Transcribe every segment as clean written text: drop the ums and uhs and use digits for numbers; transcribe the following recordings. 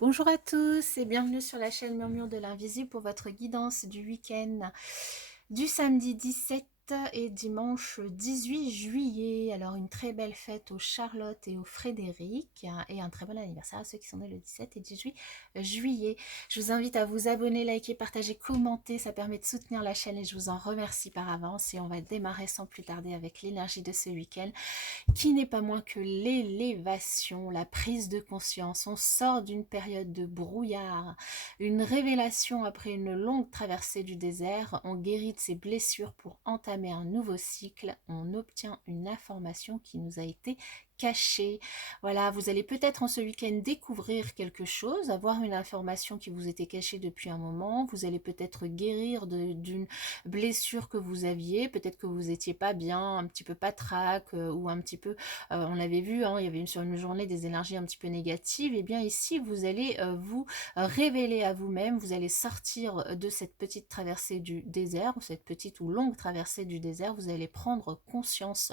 Bonjour à tous et bienvenue sur la chaîne Murmure de l'Invisible pour votre guidance du week-end du samedi 17 et dimanche 18 juillet. Alors une très belle fête aux Charlotte et aux Frédéric et un très bon anniversaire à ceux qui sont nés le 17 et 18 juillet. Je vous invite à vous abonner, liker, partager, commenter, ça permet de soutenir la chaîne et je vous en remercie par avance et on va démarrer sans plus tarder avec l'énergie de ce week-end qui n'est pas moins que l'élévation, la prise de conscience. On sort d'une période de brouillard, une révélation après une longue traversée du désert, on guérit de ses blessures pour entamer un nouveau cycle, on obtient une information qui nous a été cachée. Voilà, vous allez peut-être en ce week-end découvrir quelque chose, avoir une information qui vous était cachée depuis un moment, vous allez peut-être guérir d'une blessure que vous aviez, peut-être que vous n'étiez pas bien, un petit peu patraque ou un petit peu, on l'avait vu, hein, il y avait sur une journée des énergies un petit peu négatives, et bien ici vous allez vous révéler à vous-même, vous allez sortir de cette petite traversée du désert, ou cette petite ou longue traversée du désert, vous allez prendre conscience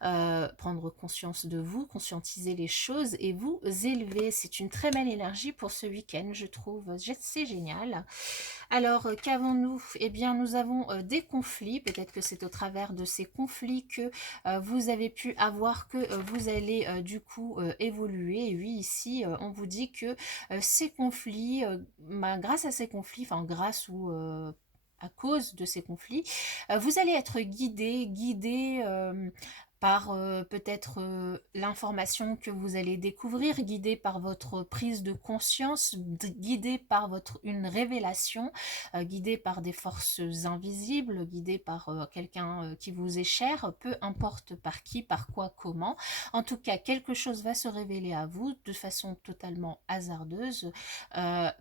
de vous, conscientiser les choses et vous élever. C'est une très belle énergie pour ce week-end, je trouve, c'est génial. Alors, qu'avons-nous? Eh bien, nous avons des conflits. Peut-être que c'est au travers de ces conflits que vous avez pu avoir que vous allez du coup évoluer. Et oui, ici, on vous dit que ces conflits, grâce à ces conflits, enfin grâce ou à cause de ces conflits, vous allez être guidé par peut-être l'information que vous allez découvrir, guidé par votre prise de conscience, guidé par une révélation, guidé par des forces invisibles, guidé par quelqu'un qui vous est cher, peu importe par qui, par quoi, comment. En tout cas, quelque chose va se révéler à vous de façon totalement hasardeuse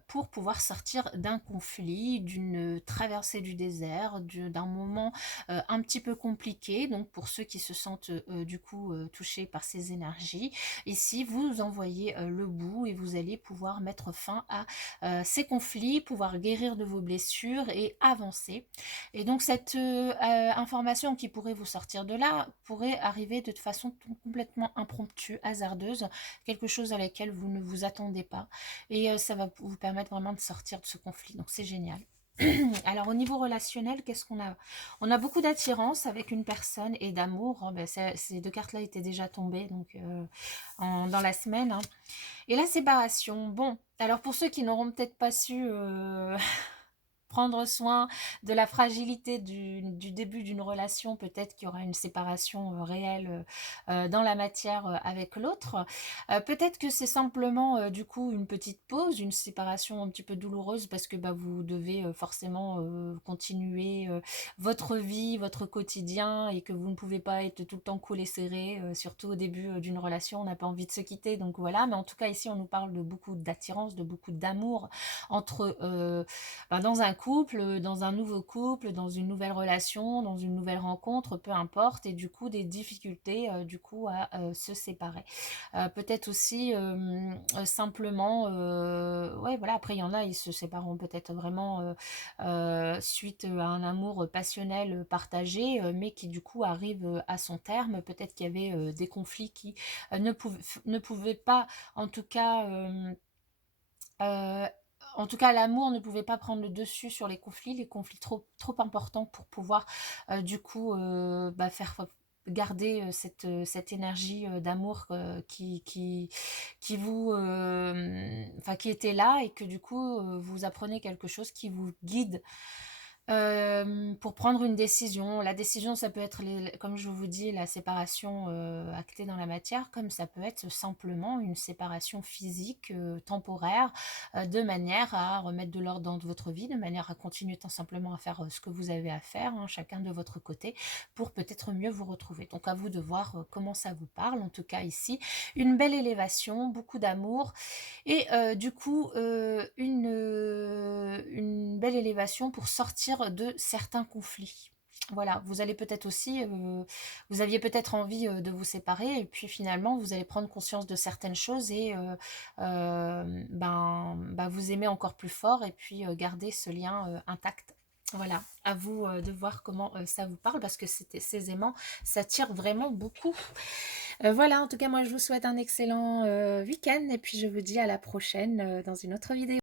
pour pouvoir sortir d'un conflit, d'une traversée du désert, d'un moment un petit peu compliqué. Donc pour ceux qui se sentent du coup touchés par ces énergies, ici vous envoyez le bout et vous allez pouvoir mettre fin à ces conflits, pouvoir guérir de vos blessures et avancer. Et donc cette information qui pourrait vous sortir de là pourrait arriver de façon complètement impromptue, hasardeuse, quelque chose à laquelle vous ne vous attendez pas. Et ça va vous permettre vraiment de sortir de ce conflit. Donc c'est génial. Alors au niveau relationnel, qu'est-ce qu'on a? On a beaucoup d'attirance avec une personne et d'amour. Oh, ben, ces deux cartes-là étaient déjà tombées donc, dans la semaine, hein. Et la séparation, bon, alors pour ceux qui n'auront peut-être pas su prendre soin de la fragilité du début d'une relation, peut-être qu'il y aura une séparation réelle dans la matière avec l'autre. Peut-être que c'est simplement du coup une petite pause, une séparation un petit peu douloureuse parce que bah, vous devez forcément continuer votre vie, votre quotidien et que vous ne pouvez pas être tout le temps cool et serré, surtout au début d'une relation, on n'a pas envie de se quitter, donc voilà. Mais en tout cas ici on nous parle de beaucoup d'attirance, de beaucoup d'amour entre dans un couple, dans un nouveau couple, dans une nouvelle relation, dans une nouvelle rencontre, peu importe, et du coup des difficultés du coup à se séparer. Peut-être aussi simplement, ouais voilà, après il y en a, ils se sépareront peut-être vraiment suite à un amour passionnel partagé, mais qui du coup arrive à son terme. Peut-être qu'il y avait des conflits qui ne pouvaient pas, en tout cas, euh, l'amour ne pouvait pas prendre le dessus sur les conflits trop importants pour pouvoir du coup faire garder cette énergie d'amour qui vous qui était là et que du coup vous apprenez quelque chose qui vous guide pour prendre une décision. La décision, ça peut être, comme je vous dis, la séparation actée dans la matière, comme ça peut être simplement une séparation physique temporaire, de manière à remettre de l'ordre dans votre vie, de manière à continuer tout simplement à faire ce que vous avez à faire, hein, chacun de votre côté, pour peut-être mieux vous retrouver. Donc à vous de voir comment ça vous parle. En tout cas ici, une belle élévation, beaucoup d'amour, et du coup, une belle élévation pour sortir de certains conflits. Voilà, vous allez peut-être aussi, vous aviez peut-être envie de vous séparer, et puis finalement, vous allez prendre conscience de certaines choses et vous aimer encore plus fort, et puis garder ce lien intact. Voilà, à vous de voir comment ça vous parle parce que c'était ces aimants, ça tire vraiment beaucoup. Voilà, en tout cas, moi je vous souhaite un excellent week-end et puis je vous dis à la prochaine dans une autre vidéo.